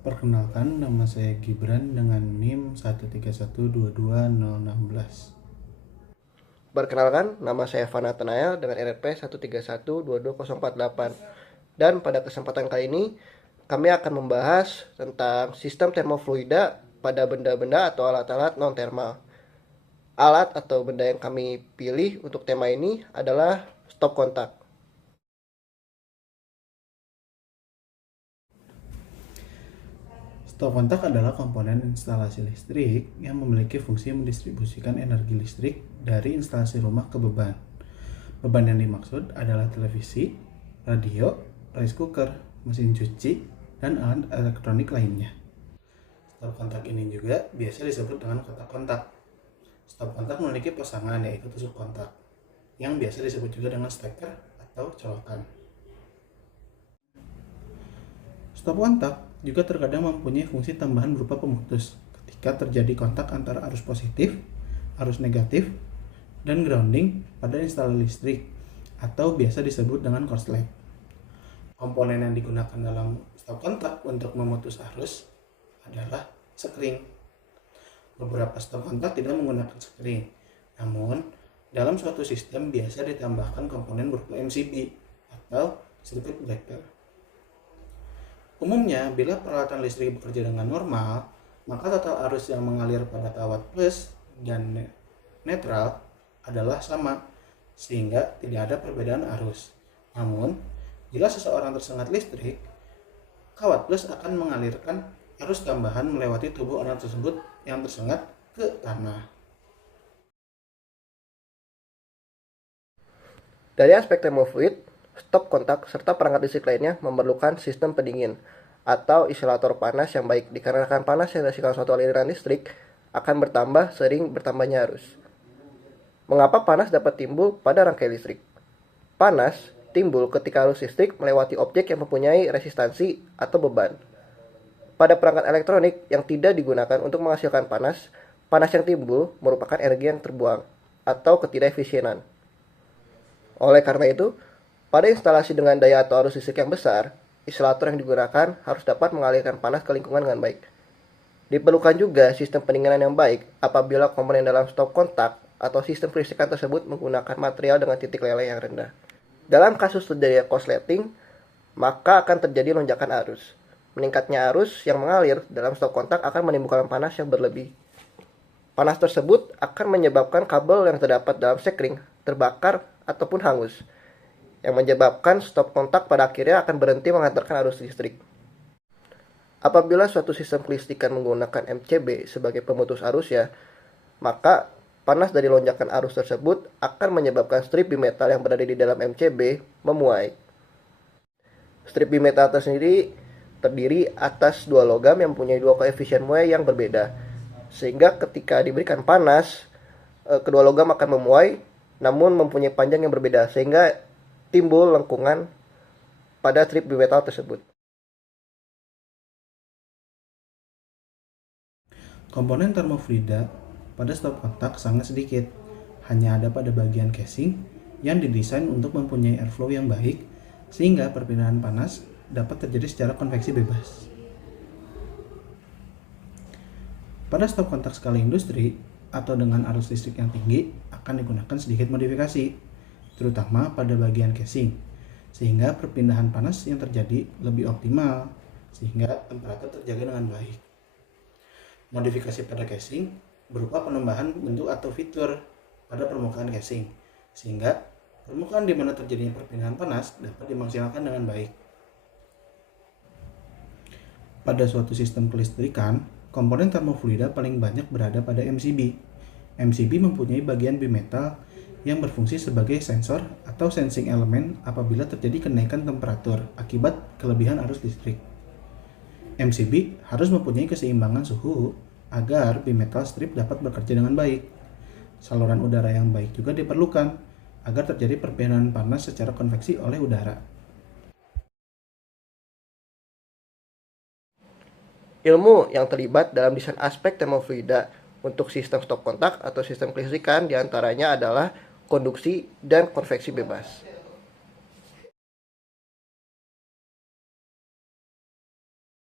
Perkenalkan, nama saya Gibran dengan NIM 131220016. Perkenalkan, nama saya Fana Tenael dengan RRP 131220048. Dan pada kesempatan kali ini, kami akan membahas tentang sistem termofluida pada benda-benda atau alat-alat non-thermal. Alat atau benda yang kami pilih untuk tema ini adalah stop kontak. Stop kontak adalah komponen instalasi listrik yang memiliki fungsi mendistribusikan energi listrik dari instalasi rumah ke beban. Beban yang dimaksud adalah televisi, radio, rice cooker, mesin cuci, dan alat elektronik lainnya. Stop kontak ini juga biasa disebut dengan kotak kontak. Stop kontak memiliki pasangan, yaitu tusuk kontak, yang biasa disebut juga dengan steker atau colokan. Stop kontak juga terkadang mempunyai fungsi tambahan berupa pemutus ketika terjadi kontak antara arus positif, arus negatif, dan grounding pada instalasi listrik, atau biasa disebut dengan korslet. Komponen yang digunakan dalam stop kontak untuk memutus arus adalah sekring. Beberapa stop kontak tidak menggunakan sekring, namun dalam suatu sistem biasa ditambahkan komponen berupa MCB atau circuit breaker. Umumnya, bila peralatan listrik bekerja dengan normal, maka total arus yang mengalir pada kawat plus dan netral adalah sama, sehingga tidak ada perbedaan arus. Namun, jika seseorang tersengat listrik, kawat plus akan mengalirkan arus tambahan melewati tubuh orang tersebut yang tersengat ke tanah. Dari aspek termofluid, stop kontak serta perangkat listrik lainnya memerlukan sistem pendingin atau isolator panas yang baik, dikarenakan panas yang dihasilkan suatu aliran listrik akan bertambah sering bertambahnya arus. Mengapa panas dapat timbul pada rangkai listrik? Panas timbul ketika arus listrik melewati objek yang mempunyai resistansi atau beban. Pada perangkat elektronik yang tidak digunakan untuk menghasilkan panas, panas yang timbul merupakan energi yang terbuang atau ketidakefisienan. Oleh karena itu, pada instalasi dengan daya atau arus listrik yang besar, isolator yang digunakan harus dapat mengalirkan panas ke lingkungan dengan baik. Diperlukan juga sistem pendinginan yang baik apabila komponen dalam stop kontak atau sistem kelistrikan tersebut menggunakan material dengan titik leleh yang rendah. Dalam kasus terjadinya korsleting, maka akan terjadi lonjakan arus. Meningkatnya arus yang mengalir dalam stop kontak akan menimbulkan panas yang berlebih. Panas tersebut akan menyebabkan kabel yang terdapat dalam sekring terbakar ataupun hangus, yang menyebabkan stop kontak pada akhirnya akan berhenti mengantarkan arus listrik. Apabila suatu sistem kelistrikan menggunakan MCB sebagai pemutus arusnya, maka panas dari lonjakan arus tersebut akan menyebabkan strip bimetal yang berada di dalam MCB memuai. Strip bimetal tersendiri terdiri atas dua logam yang mempunyai dua koefisien muai yang berbeda, sehingga ketika diberikan panas, kedua logam akan memuai namun mempunyai panjang yang berbeda, sehingga timbul lengkungan pada strip bimetal tersebut. Komponen termofluida pada stop kontak sangat sedikit, hanya ada pada bagian casing yang didesain untuk mempunyai airflow yang baik, sehingga perpindahan panas dapat terjadi secara konveksi bebas. Pada stop kontak skala industri atau dengan arus listrik yang tinggi akan digunakan sedikit modifikasi, terutama pada bagian casing, sehingga perpindahan panas yang terjadi lebih optimal, sehingga temperatur terjaga dengan baik. Modifikasi pada casing berupa penambahan bentuk atau fitur pada permukaan casing, sehingga permukaan di mana terjadinya perpindahan panas dapat dimaksimalkan dengan baik. Pada suatu sistem kelistrikan, komponen termofluida paling banyak berada pada MCB. MCB mempunyai bagian bimetal yang berfungsi sebagai sensor atau sensing elemen apabila terjadi kenaikan temperatur akibat kelebihan arus listrik. MCB harus mempunyai keseimbangan suhu agar bimetal strip dapat bekerja dengan baik. Saluran udara yang baik juga diperlukan agar terjadi perpindahan panas secara konveksi oleh udara. Ilmu yang terlibat dalam desain aspek termofluida untuk sistem stop kontak atau sistem kelistrikan diantaranya adalah konduksi dan konveksi bebas.